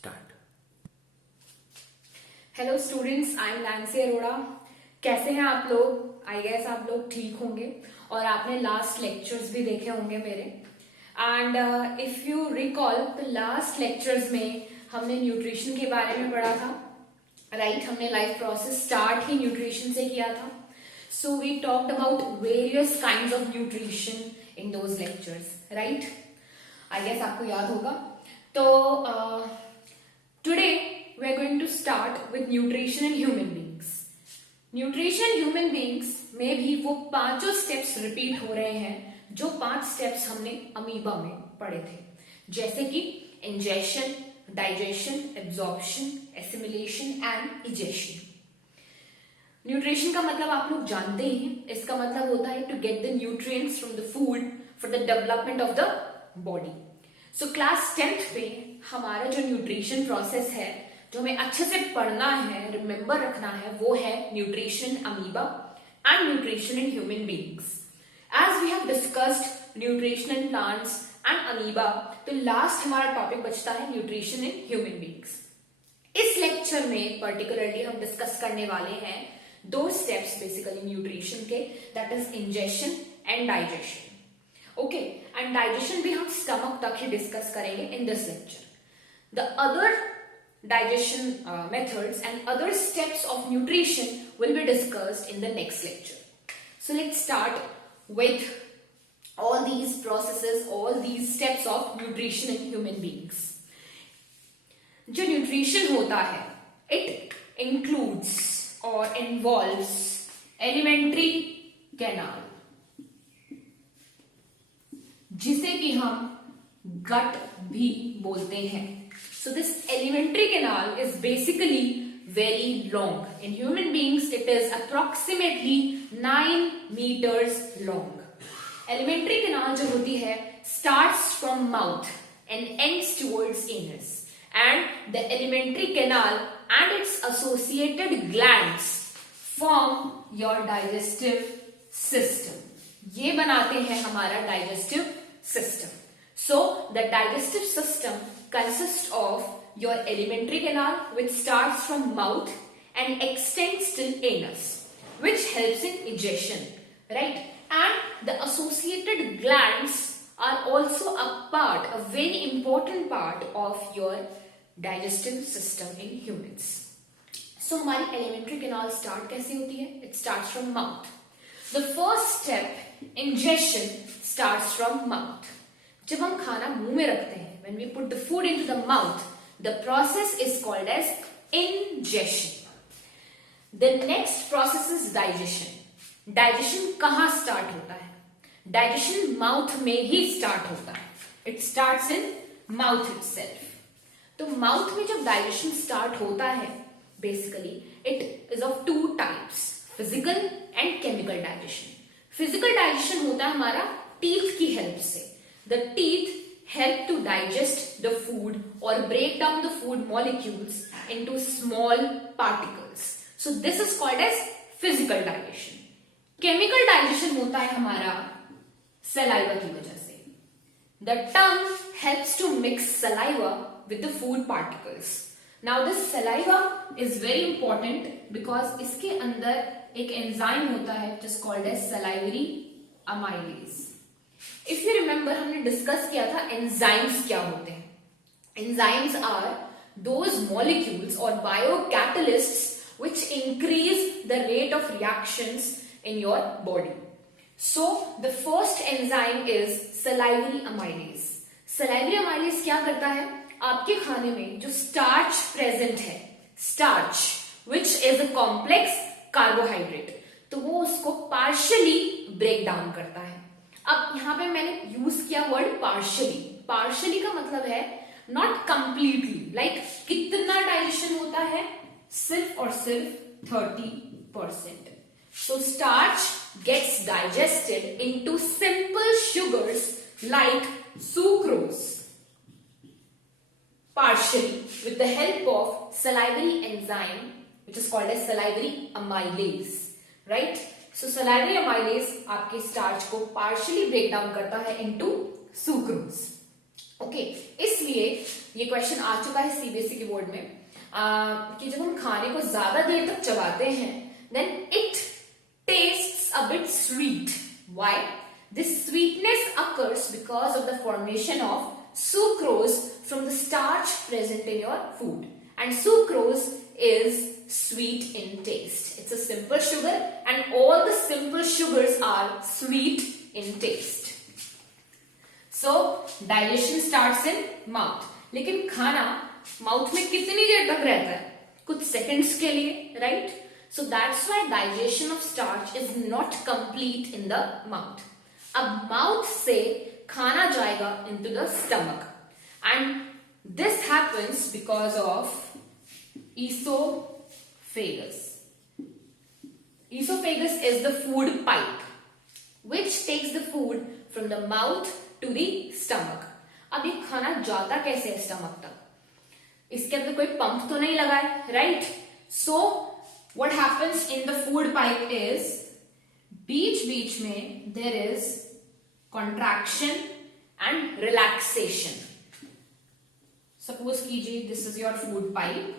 Start. Hello students, I am Nancy Arora. कैसे हैं आप लोग? आई गेस आप लोग ठीक होंगे और आपने लास्ट लेक्चर्स भी देखे होंगे मेरे। एंड इफ यू रिकॉल तो लास्ट लेक्चर्स में हमने न्यूट्रिशन के बारे में पढ़ा था, राइट? हमने लाइफ प्रोसेस स्टार्ट ही न्यूट्रिशन से किया था। So we talked about various kinds of nutrition in those lectures, right? I guess आपको याद होगा। तो today we are going to start with nutrition in human beings. Nutrition in human beings में भी वो पांचों steps repeat हो रहे हैं जो 5 steps हमने अमीबा में पढ़े थे, जैसे कि ingestion, digestion, absorption, assimilation and egestion. Nutrition का मतलब आप लोग जानते ही हैं, इसका मतलब होता है to get the nutrients from the food for the development of the body. So class 10th पे हमारा जो न्यूट्रिशन प्रोसेस है जो हमें अच्छे से पढ़ना है, रिमेंबर रखना है, वो है nutrition amoeba and nutrition in human beings. As we have discussed nutrition in plants and amoeba, तो लास्ट हमारा टॉपिक बचता है न्यूट्रिशन इन ह्यूमन बीइंग्स। इस लेक्चर में पर्टिकुलरली हम डिस्कस करने वाले हैं 2 स्टेप्स बेसिकली न्यूट्रिशन के, that is ingestion and digestion. Okay, and digestion भी हम स्टमक तक ही डिस्कस करेंगे in this lecture. The other digestion methods and other steps of nutrition will be discussed in the next lecture. So let's start with all these processes, all these steps of nutrition in human beings. जो nutrition होता है, it includes or involves alimentary canal, जिसे कि हम gut भी बोलते हैं। So this alimentary canal is basically very long. In human beings, it is approximately 9 meters long. Alimentary canal जो होती है starts from mouth and ends towards anus. And the alimentary canal and its associated glands form your digestive system. ये बनाते हैं हमारा digestive system. So the digestive system consists of your alimentary canal, which starts from mouth and extends till anus, which helps in digestion, right? And the associated glands are also a very important part of your digestive system in humans. So हमारी alimentary canal start कैसे होती है? It starts from mouth. The first step, ingestion, starts from mouth. जब हम खाना मुंह में रखते हैं, when we put the food into the mouth, the process is called as ingestion. The next process is digestion. Digestion कहाँ start होता है? Digestion mouth में ही start होता है. It starts in mouth itself. तो mouth में जब digestion start होता है, basically it is of 2 types, physical and chemical digestion. Physical digestion होता है हमारा teeth की help से. The teeth help to digest the food or break down the food molecules into small particles. So this is called as physical digestion. Chemical digestion होता है हमारा saliva की वजह से. The tongue helps to mix saliva with the food particles. Now this saliva is very important because इसके अंदर एक enzyme होता है which is called as salivary amylase. If you remember, हमने डिस्कस किया था एंजाइम्स क्या होते हैं. Enzymes are those molecules or biocatalysts which increase the rate of reactions in your body. So the first enzyme is salivary amylase. Salivary amylase क्या करता है? आपके खाने में जो starch present है, starch which is a complex carbohydrate, तो वो उसको partially break down करता है. अब यहां पे मैंने यूज किया वर्ड पार्शियली. पार्शियली का मतलब है नॉट कंप्लीटली, लाइक कितना डाइजेशन होता है? सिर्फ और सिर्फ 30%. So starch gets digested into simple sugars like sucrose partially with the help of salivary enzyme which is called as salivary amylase, right? So salivary amylase आपके स्टार्च को partially break down करता है into sucrose. Okay इसलिए ये question आ चुका है CBSE के board में कि जब हम खाने को ज्यादा देर तक चबाते हैं then it tastes a bit sweet. Why? This sweetness occurs because of the formation of sucrose from the starch present in your food, and sucrose is sweet in taste. It's a simple sugar and all the simple sugars are sweet in taste. So digestion starts in mouth. लेकिन खाना mouth में कितनी देर तक रहता है? कुछ seconds के लिए, right? So that's why digestion of starch is not complete in the mouth. अब माउथ से खाना जाएगा into the stomach, and this happens because of esophagus. Esophagus is the food pipe which takes the food from the mouth to the stomach. अब ये खाना जाता कैसे है स्टमक तक? इसके अंदर कोई पंप तो नहीं लगा है, right? So what happens in the food pipe is बीच बीच में there is contraction and relaxation. Suppose कीजिए this is your food pipe.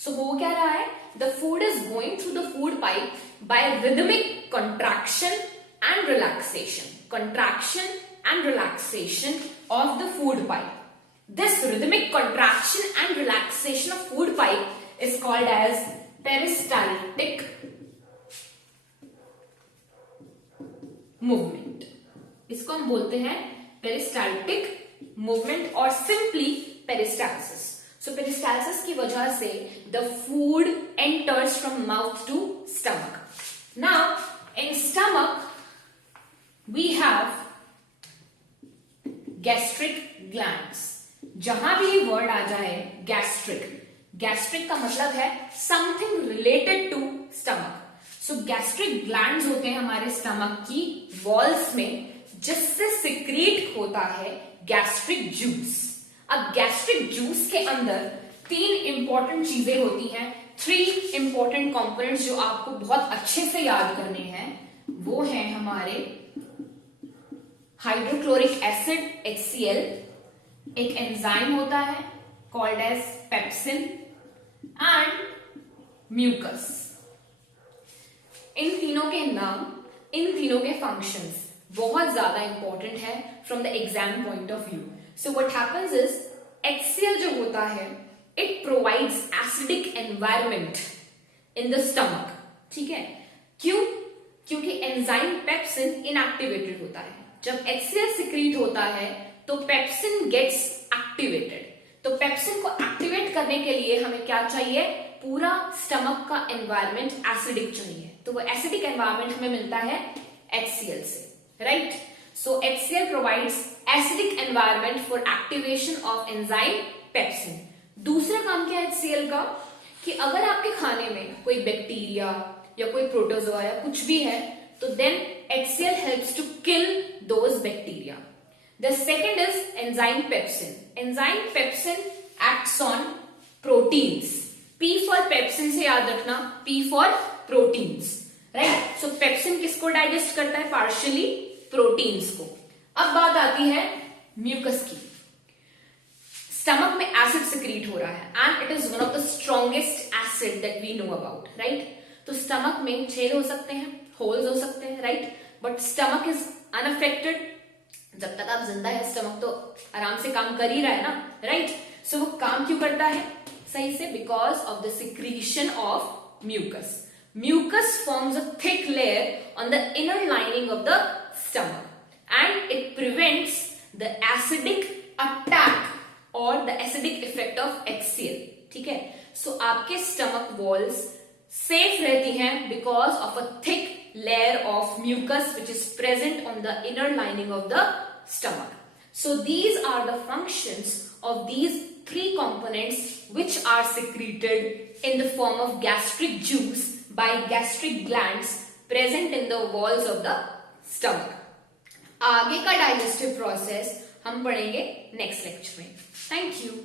So हो क्या रहा है? The food is going through the food pipe by rhythmic contraction and contraction and relaxation of the food pipe. This rhythmic contraction and relaxation of food pipe is called as peristaltic movement. इसको हम बोलते हैं peristaltic movement और simply peristalsis. So peristalsis की वजह से the food enters from mouth to stomach. Now in stomach we have gastric glands. जहां भी ये वर्ड आ जाए गैस्ट्रिक, गैस्ट्रिक का मतलब है something related to stomach. So gastric glands होते हैं हमारे स्टमक की वॉल्स में, जिससे सिक्रीट होता है गैस्ट्रिक जूस. अब गैस्ट्रिक जूस के अंदर 3 इंपॉर्टेंट चीजें होती हैं, 3 इंपॉर्टेंट कंपोनेंट्स जो आपको बहुत अच्छे से याद करने हैं. वो है हमारे हाइड्रोक्लोरिक एसिड HCl, एक एंजाइम होता है called as pepsin and mucus. इन तीनों के नाम, इन तीनों के फंक्शंस बहुत ज्यादा इंपॉर्टेंट है from the exam point of view. So what happens is HCl जो होता है it provides acidic environment in the stomach. ठीक है, क्यों? क्योंकि एंजाइम पेप्सिन इनएक्टिवेटेड होता है. जब HCl सिक्रीट होता है तो पेप्सिन गेट्स एक्टिवेटेड. तो पेप्सिन को एक्टिवेट करने के लिए हमें क्या चाहिए? पूरा स्टमक का एनवायरमेंट एसिडिक चाहिए. तो वो एसिडिक एनवायरमेंट हमें मिलता है HCl से, right? So HCl provides acidic environment for activation of enzyme pepsin. दूसरा काम क्या है HCl का? कि अगर आपके खाने में कोई बैक्टीरिया या कोई प्रोटोजोआ या कुछ भी है तो then HCl helps to kill those bacteria. The second is enzyme pepsin. Enzyme pepsin acts on proteins. P for pepsin से याद रखना, P for proteins, right? So pepsin किसको डाइजेस्ट करता है? Partially proteins को. अब बात आती है म्यूकस की. स्टमक में एसिड सिक्रीट हो रहा है and it is one of the strongest acid that we know about, right? तो स्टमक में छेद हो सकते हैं, होल्स हो सकते हैं, right? But stomach is unaffected. जब तक आप जिंदा है स्टमक तो आराम से काम कर ही रहा है ना, राइट? सो वो काम क्यों करता है सही से? Because of the secretion of mucus. Mucus forms a thick layer on the inner lining of the stomach and it prevents the acidic attack और the acidic effect of HCl. ठीक है, सो आपके स्टमक वॉल्स safe रहती हैं because of a thick layer of mucus which is present on the inner lining of the stomach. So these are the functions of these 3 components which are secreted in the form of gastric juice by gastric glands present in the walls of the stomach. आगे का digestive process हम पढ़ेंगे next lecture में. Thank you.